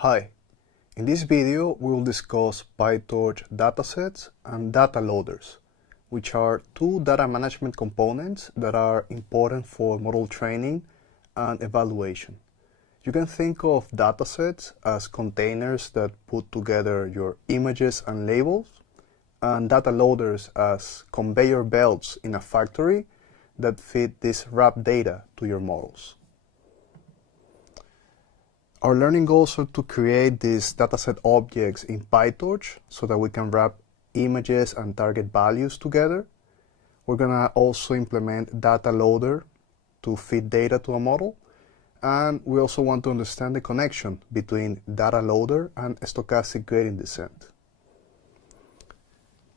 Hi, in this video we will discuss PyTorch datasets and DataLoaders, which are two data management components that are important for model training and evaluation. You can think of datasets as containers that put together your images and labels, and DataLoaders as conveyor belts in a factory that feed this wrapped data to your models. Our learning goals are to create these dataset objects in PyTorch so that we can wrap images and target values together. We're going to also implement DataLoader to feed data to a model. And we also want to understand the connection between DataLoader and stochastic gradient descent.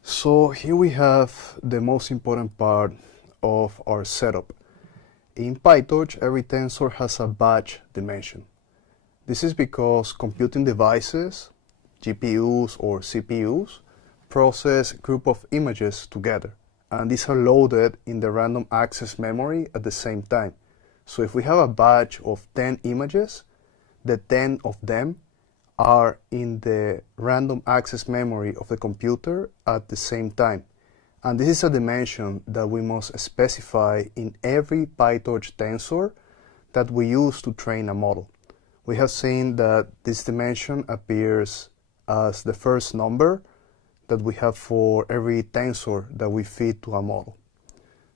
So here we have the most important part of our setup. In PyTorch, every tensor has a batch dimension. This is because computing devices, GPUs or CPUs, process a group of images together, and these are loaded in the random access memory at the same time. So if we have a batch of 10 images, the 10 of them are in the random access memory of the computer at the same time. And this is a dimension that we must specify in every PyTorch tensor that we use to train a model. We have seen that this dimension appears as the first number that we have for every tensor that we feed to a model.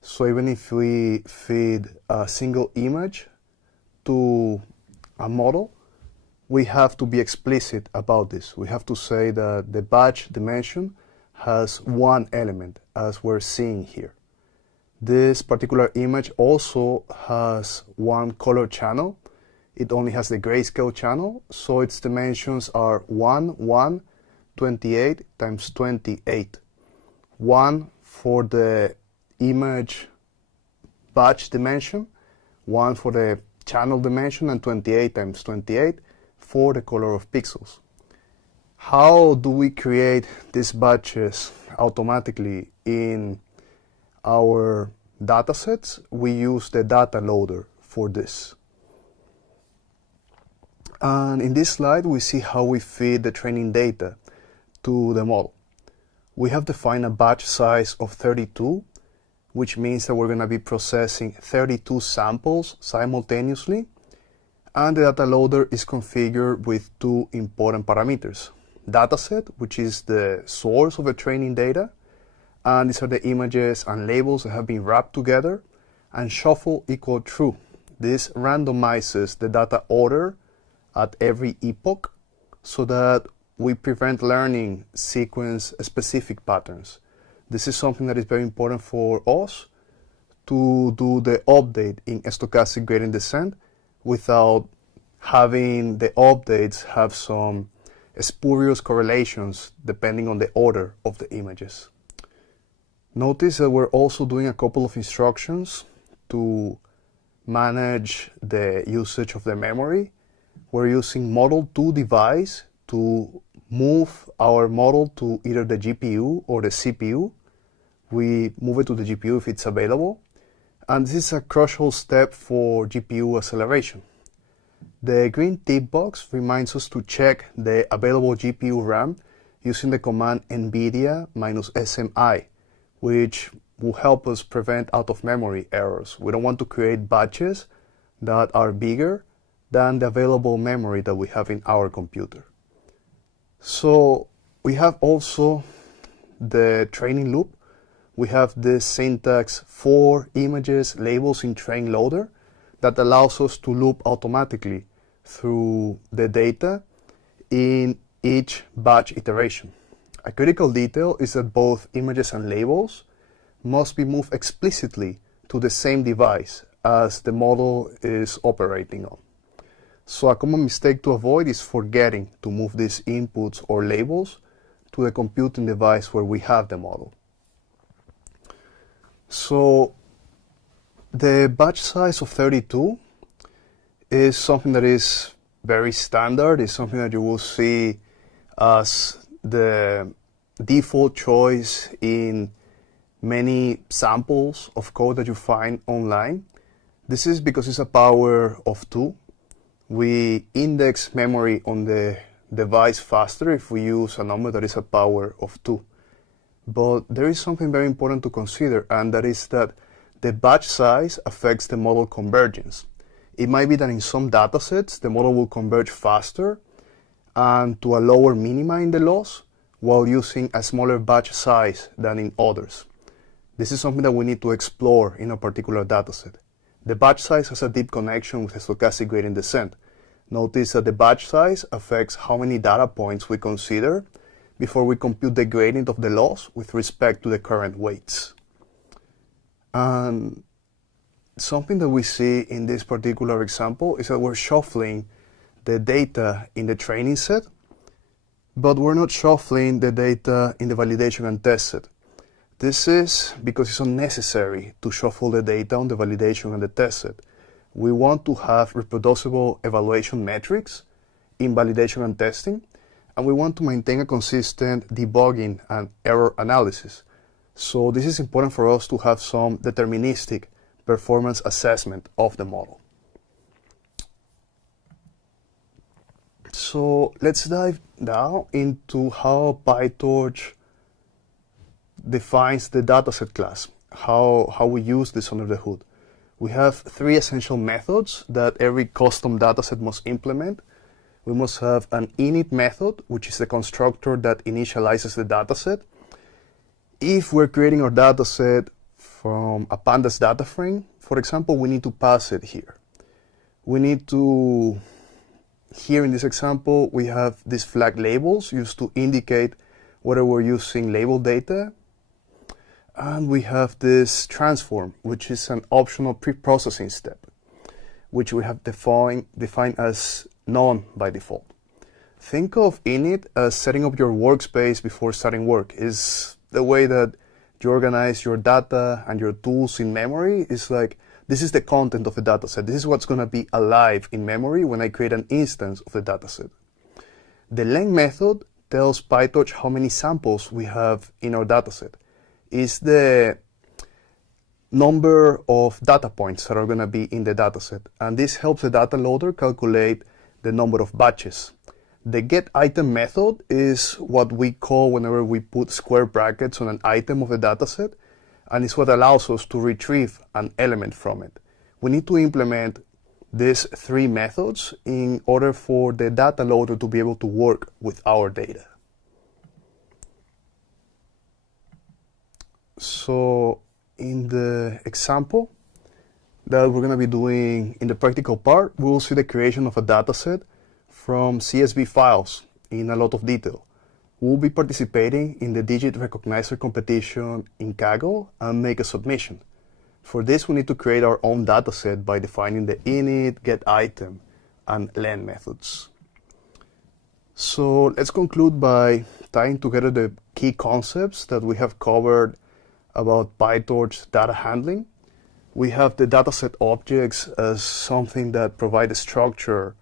So even if we feed a single image to a model, we have to be explicit about this. We have to say that the batch dimension has one element, as we're seeing here. This particular image also has one color channel. It only has the grayscale channel, so its dimensions are 1, 1, 28 times 28. 1 for the image batch dimension, 1 for the channel dimension, and 28 times 28 for the color of pixels. How do we create these batches automatically in our datasets? We use the DataLoader for this. And in this slide, we see how we feed the training data to the model. We have defined a batch size of 32, which means that we're going to be processing 32 samples simultaneously. And the DataLoader is configured with two important parameters. Dataset, which is the source of the training data, and these are the images and labels that have been wrapped together, and shuffle equal true. This randomizes the data order at every epoch so that we prevent learning sequence-specific patterns. This is something that is very important for us to do the update in stochastic gradient descent without having the updates have some spurious correlations depending on the order of the images. Notice that we're also doing a couple of instructions to manage the usage of the memory. We're using model2device to move our model to either the GPU or the CPU. We move it to the GPU if it's available. And this is a crucial step for GPU acceleration. The green tick box reminds us to check the available GPU RAM using the command NVIDIA -SMI, which will help us prevent out-of-memory errors. We don't want to create batches that are bigger than the available memory that we have in our computer. So we have also the training loop. We have this syntax for images, labels in train loader that allows us to loop automatically through the data in each batch iteration. A critical detail is that both images and labels must be moved explicitly to the same device as the model is operating on. So a common mistake to avoid is forgetting to move these inputs or labels to the computing device where we have the model. So the batch size of 32 is something that is very standard. It's something that you will see as the default choice in many samples of code that you find online. This is because it's a power of 2. We index memory on the device faster if we use a number that is a power of 2. But there is something very important to consider, and that is that the batch size affects the model convergence. It might be that in some datasets, the model will converge faster and to a lower minima in the loss, while using a smaller batch size than in others. This is something that we need to explore in a particular dataset. The batch size has a deep connection with the stochastic gradient descent. Notice that the batch size affects how many data points we consider before we compute the gradient of the loss with respect to the current weights. And something that we see in this particular example is that we're shuffling the data in the training set, but we're not shuffling the data in the validation and test set. This is because it's unnecessary to shuffle the data on the validation and the test set. We want to have reproducible evaluation metrics in validation and testing, and we want to maintain a consistent debugging and error analysis. So this is important for us to have some deterministic performance assessment of the model. So let's dive now into how PyTorch defines the dataset class, how we use this under the hood. We have 3 essential methods that every custom dataset must implement. We must have an init method, which is the constructor that initializes the dataset. If we're creating our dataset from a pandas data frame, for example, we need to pass it here. We need to, here in this example, we have these flag labels used to indicate whether we're using label data. And we have this transform, which is an optional pre-processing step, which we have defined as none by default. Think of init as setting up your workspace before starting work. Is the way that you organize your data and your tools in memory. Is like, this is the content of the dataset. This is what's going to be alive in memory when I create an instance of the dataset. The len method tells PyTorch how many samples we have in our dataset. Is the number of data points that are going to be in the dataset. And this helps the DataLoader calculate the number of batches. The getItem method is what we call whenever we put square brackets on an item of the dataset, and it's what allows us to retrieve an element from it. We need to implement these 3 methods in order for the DataLoader to be able to work with our data. So in the example that we're going to be doing in the practical part, we will see the creation of a dataset from CSV files in a lot of detail. We'll be participating in the digit recognizer competition in Kaggle and make a submission. For this, we need to create our own dataset by defining the init, getItem, and len methods. So let's conclude by tying together the key concepts that we have covered about PyTorch data handling. We have the dataset objects as something that provide a structure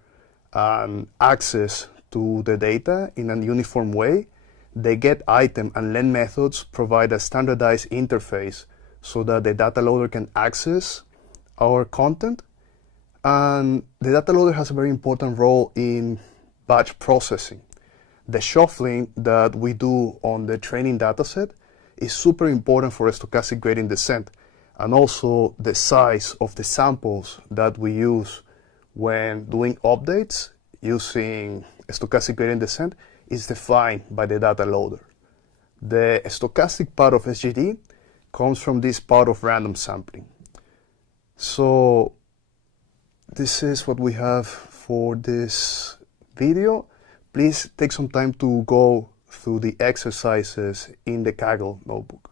and access to the data in a uniform way. The getItem and len methods provide a standardized interface so that the DataLoader can access our content. And the DataLoader has a very important role in batch processing. The shuffling that we do on the training dataset is super important for a stochastic gradient descent, and also the size of the samples that we use when doing updates using a stochastic gradient descent is defined by the DataLoader. The stochastic part of SGD comes from this part of random sampling. So this is what we have for this video. Please take some time to go through the exercises in the Kaggle notebook.